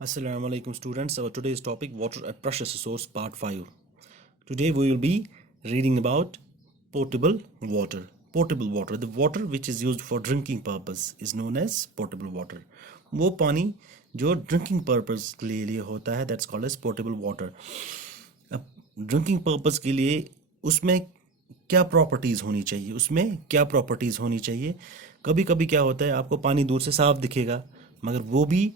Assalamu alaikum students. Our today's topic water a precious resource part 5. Today we will be reading about potable water. Potable water, the water which is used for drinking purpose is known as potable water. वो पानी जो drinking purpose के लिए होता है that's called as portable water. अब drinking purpose के लिए उसमें क्या प्रॉपर्टीज़ होनी चाहिए, उसमें क्या प्रॉपर्टीज़ होनी चाहिए. कभी कभी क्या होता है आपको पानी दूर से साफ दिखेगा मगर वो भी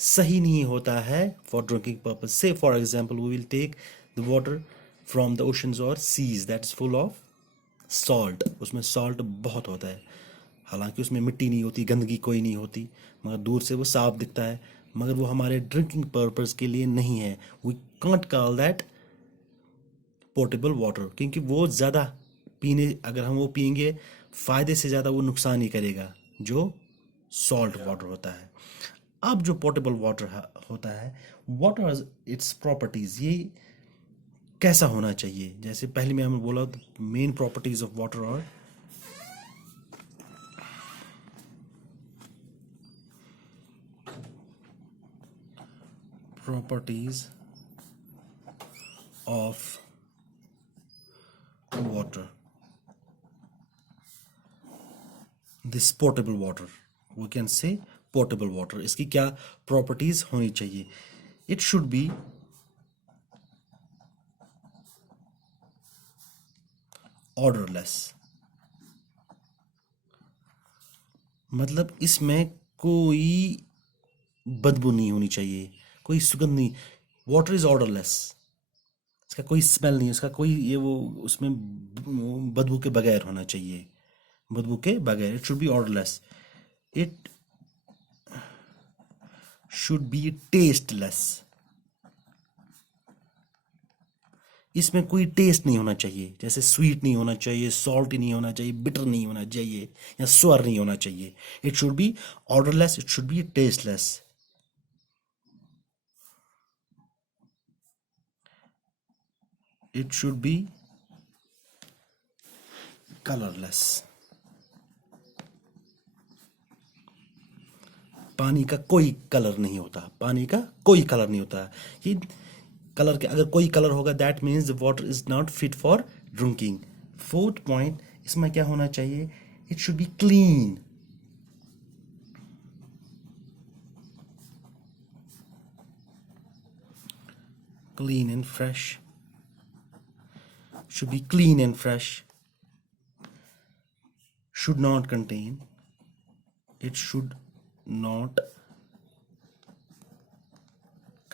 सही नहीं होता है फॉर ड्रिंकिंग पर्पस. से for example we will take the water from the oceans और seas that is full of salt. उसमें सॉल्ट बहुत होता है, हालांकि उसमें मिट्टी नहीं होती, गंदगी कोई नहीं होती, मगर दूर से वो साफ दिखता है, मगर वो हमारे ड्रिंकिंग पर्पस के लिए नहीं है. We can't call that portable water, क्योंकि वो ज़्यादा पीने, अगर हम वो पियेंगे फ़ायदे से ज़्यादा वो नुकसान ही करेगा जो सॉल्ट वाटर होता है. अब जो पोर्टेबल वाटर होता है, व्हाट आर इट्स प्रॉपर्टीज़, ये कैसा होना चाहिए. जैसे पहले में हमने बोला मेन प्रॉपर्टीज ऑफ वाटर और properties of water. This portable water, we can say portable water, इसकी क्या प्रॉपर्टीज होनी चाहिए. इट शुड बी ऑर्डरलेस, मतलब इसमें कोई बदबू नहीं होनी चाहिए, कोई सुगंध नहीं. वाटर इज ऑर्डरलेस, इसका कोई स्मेल नहीं, उसका कोई ये वो उसमें बदबू के बगैर होना चाहिए, बदबू के बगैर. It should be odourless. It should be tasteless, इसमें कोई टेस्ट नहीं होना चाहिए, जैसे स्वीट नहीं होना चाहिए, सॉल्ट नहीं होना चाहिए, बिटर नहीं होना चाहिए या स्वर नहीं होना चाहिए. It should be odourless, it should be tasteless. It should be colourless, पानी का कोई कलर नहीं होता, पानी का कोई कलर नहीं होता. ये कलर के, अगर कोई कलर होगा that means the water is not fit for drinking. Fourth point, इसमें क्या होना चाहिए, it should be clean. Clean and fresh, should be clean and fresh. Should not contain, it should not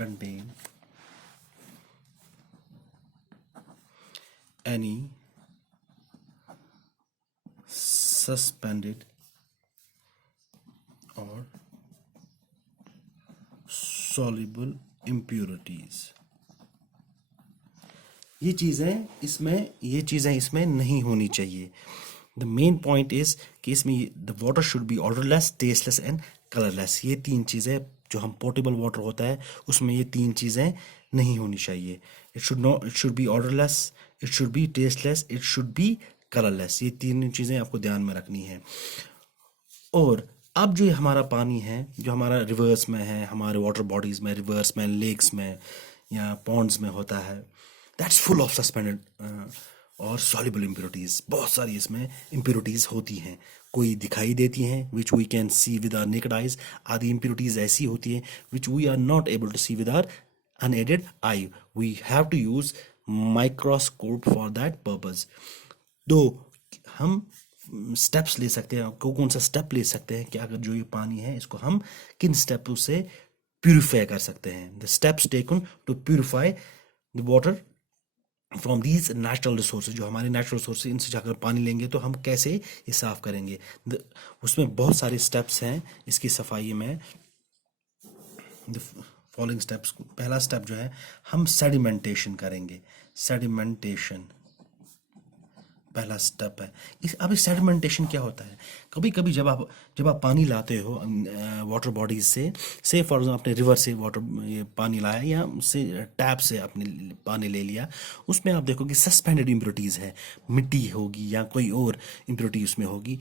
contain any suspended or soluble impurities. ये चीज़ें इसमें नहीं होनी चाहिए. द मेन पॉइंट इज कि इसमें the water should be odourless, tasteless and colourless. ये तीन चीज़ें जो हम पोर्टेबल वाटर होता है उसमें ये तीन चीज़ें नहीं होनी चाहिए. It should be odourless, it should be tasteless, it should be colourless. ये तीन चीज़ें आपको ध्यान में रखनी है. और अब जो हमारा पानी है, जो हमारा रिवर्स में है, हमारे वाटर बॉडीज़ में, रिवर्स में, लेक्स में या पॉन्ड्स में होता है, दैट्स फुल ऑफ सस्पेंडेड और सॉल्युबल इम्प्योरिटीज़. बहुत सारी इसमें इम्प्योरिटीज़ होती हैं, कोई दिखाई देती हैं which we can see with our naked eyes. आदि इम्प्योरिटीज़ ऐसी होती हैं which we are not able to see with our unaided eye. We have to use microscope for that purpose. तो हम स्टेप्स ले सकते हैं, कौन सा स्टेप ले सकते हैं कि अगर जो ये पानी है इसको हम किन स्टेपों से प्यूरिफाई कर सकते हैं. The steps taken to purify the water from these natural resources. जो हमारे नेचुरल रिसोर्सेज, इनसे जाकर पानी लेंगे तो हम कैसे ये साफ़ करेंगे. उसमें बहुत सारे स्टेप्स हैं इसकी सफाई में. द फॉलोइंग स्टेप्स, पहला स्टेप जो है हम सेडिमेंटेशन करेंगे. सेडिमेंटेशन पहला स्टेप है. अब इस सेडिमेंटेशन क्या होता है, कभी कभी जब आप पानी लाते हो वाटर बॉडीज से फॉर एग्जाम्पल आपने रिवर से वाटर ये पानी लाया या उससे टैप से आपने पानी ले लिया, उसमें आप देखोगे सस्पेंडेड इम्प्योरिटीज़ है, मिट्टी होगी या कोई और इम्प्योरिटी उसमें होगी,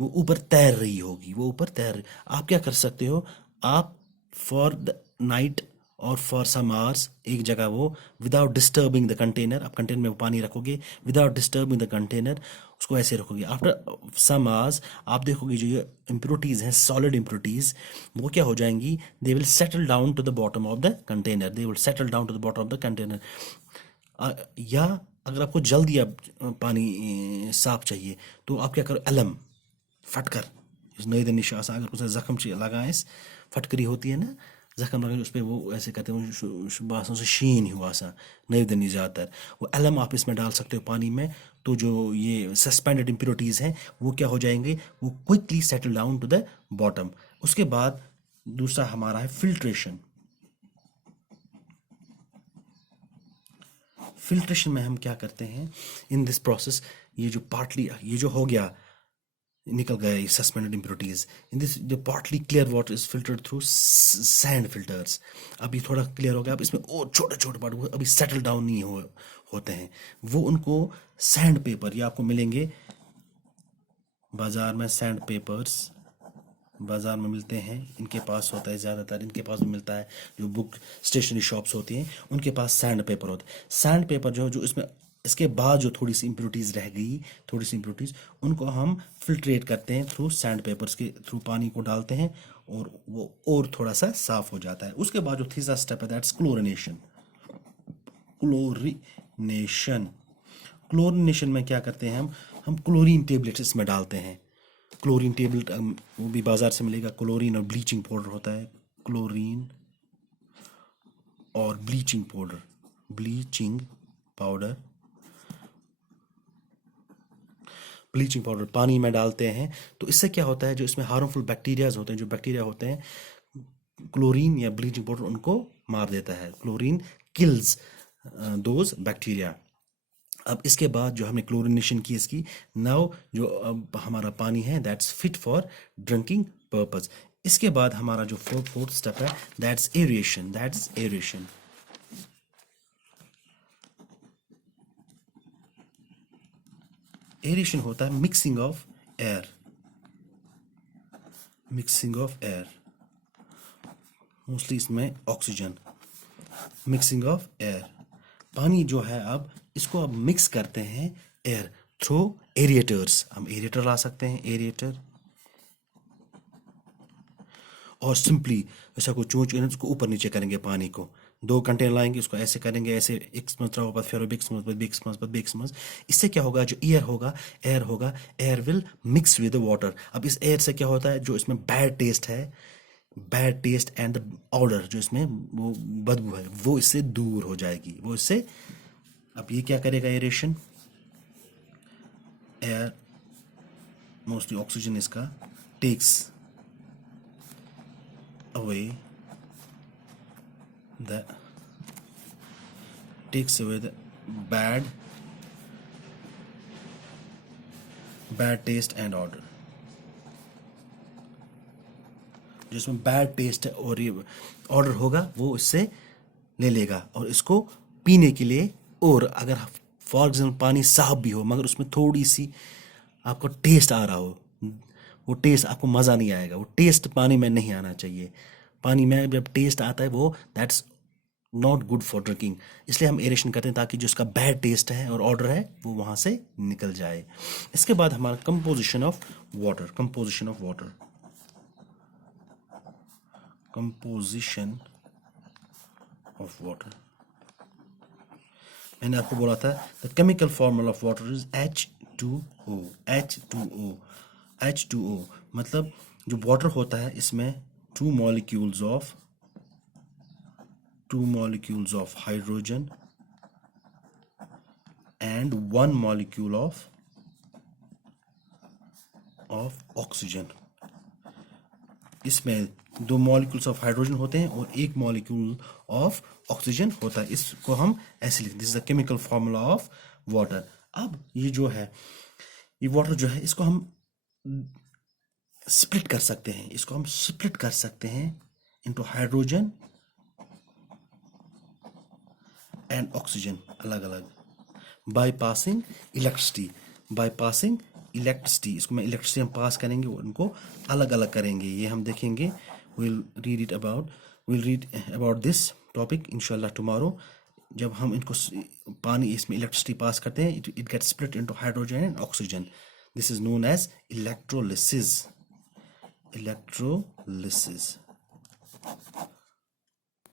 वो ऊपर तैर रही होगी, वो ऊपर तैर. आप क्या कर सकते हो, आप फॉर द नाइट और फॉर सम आवर्स एक जगह वो विदाउट डिस्टर्बिंग द कंटेनर, आप कंटेनर में वो पानी रखोगे विदाउट डिस्टर्बिंग द कंटेनर, उसको ऐसे रखोगे। आफ्टर सम आवर्स आप देखोगे जो ये इम्प्योरिटीज़ हैं, सॉलिड इम्प्योरिटीज़, वो क्या हो जाएंगी, they will settle down to the bottom of the container, they will settle down to the bottom of the container. या अगर आपको जल्दी अब पानी साफ चाहिए तो आप क्या करो, अलम फटकर, नई दनिश आसान, अगर कुछ जख्म लगा फटकरी होती है ना, जख्म लगा उस पर वो ऐसे कहते हैं बासों से शीन हुआ सा नई दनी ज़्यादातर, वो अलम आप इसमें डाल सकते हो पानी में, तो जो ये सस्पेंडेड इम्प्योरिटीज़ हैं वो क्या हो जाएंगे, वो quickly settle down to the bottom. उसके बाद दूसरा हमारा है फिल्ट्रेशन। फिल्ट्रेशन में हम क्या करते हैं इन दिस प्रोसेस, ये जो पार्टली ये जो हो गया निकल गया ये सस्पेंडेड इम्प्योरिटीज, इन दिस जो partly clear water is filtered through sand filters. अब ये थोड़ा क्लियर हो गया, अब इसमें और छोटे छोटे पार्ट अभी सेटल डाउन नहीं होते हैं, वो उनको सैंड पेपर, ये आपको मिलेंगे बाजार में, सैंड पेपर्स बाजार में मिलते हैं, इनके पास होता है ज़्यादातर, इनके पास भी मिलता है, जो बुक स्टेशनरी शॉप्स होती हैं उनके पास सैंड पेपर होता है। सैंड पेपर जो इसमें इसके बाद जो थोड़ी सी इम्प्योरिटीज़ रह गई, थोड़ी सी इम्प्योरिटीज़, उनको हम फिल्ट्रेट करते हैं थ्रू सैंड पेपर्स के थ्रू, पानी को डालते हैं और वो और थोड़ा सा साफ हो जाता है। उसके बाद जो तीसरा स्टेप है दैट्स क्लोरिनेशन। क्लोरिनेशन क्लोरिनेशन में क्या करते हैं हम क्लोरीन टेबलेट्स इसमें डालते हैं। क्लोरीन टेबलेट वो भी बाजार से मिलेगा, क्लोरीन और ब्लीचिंग पाउडर होता है, क्लोरीन और bleaching powder, bleaching powder, bleaching powder पानी में डालते हैं। तो इससे क्या होता है, जो इसमें हार्मफुल बैक्टीरियाज होते हैं, जो बैक्टीरिया होते हैं, क्लोरीन या ब्लीचिंग पाउडर उनको मार देता है। Chlorine kills those bacteria. अब इसके बाद जो हमने क्लोरिनेशन की इसकी, नाउ जो अब हमारा पानी है that's fit for drinking purpose. इसके बाद हमारा जो फोर्थ स्टेप है that's aeration, that's aeration. Aeration होता है mixing of air, mixing of air, mostly इसमें ऑक्सीजन, मिक्सिंग ऑफ एयर। पानी जो है अब इसको अब मिक्स करते हैं एयर थ्रू एरिएटर्स, हम एरिएटर ला सकते हैं, एरिएटर, और सिंपली ऐसा कोई चोंच उसको ऊपर नीचे करेंगे पानी को, 2 कंटेनर लाएंगे, उसको ऐसे करेंगे, ऐसे एक समझ रहा होगा, फिर बिग समझ, बिग समझ, बिग समझ। इससे क्या होगा, जो एयर होगा, air will mix with the water. अब इस एयर से क्या होता है, जो इसमें बैड टेस्ट है, bad taste and the order, जो इसमें वो बदबू है, वो इससे दूर हो जाएगी, वो इससे। अब ये क्या करेगा एरेशन, एयर मोस्टली ऑक्सीजन इसका takes away the bad taste and odor, जिसमें बैड टेस्ट और ये ऑर्डर होगा वो इससे ले लेगा और इसको पीने के लिए। और अगर फॉर एग्जाम्पल पानी साफ भी हो मगर उसमें थोड़ी सी आपको टेस्ट आ रहा हो, वो टेस्ट आपको मज़ा नहीं आएगा, वो टेस्ट पानी में नहीं आना चाहिए। पानी में जब टेस्ट आता है वो that's not good for drinking, इसलिए हम एरेशन करते हैं ताकि जो उसका बैड टेस्ट है और ऑर्डर है वो वहाँ से निकल जाए। इसके बाद हमारा composition of water, composition of water, composition of water. मैंने आपको बोला था the chemical formula of water is H2O, H2O, H2O मतलब जो वाटर होता है इसमें 2 molecules of hydrogen and 1 molecule of oxygen। इसमें 2 molecules of हाइड्रोजन होते हैं और 1 molecule of ऑक्सीजन होता है। इसको हम ऐसे लिखते हैं, this is the chemical formula of water. अब ये जो है ये वाटर जो है इसको हम स्प्लिट कर सकते हैं, इसको हम स्प्लिट कर सकते हैं इनटू हाइड्रोजन एंड ऑक्सीजन अलग अलग, by passing electricity, by passing electricity. इसको मैं इलेक्ट्रिसिटी हम पास करेंगे और उनको अलग अलग करेंगे, ये हम देखेंगे, will read it about will read about this topic इंशाल्लाह टुमारो। जब हम इनको पानी इसमें इलेक्ट्रिसिटी पास करते हैं, it gets split into hydrogen and oxygen. This is known as electrolysis. Electrolysis.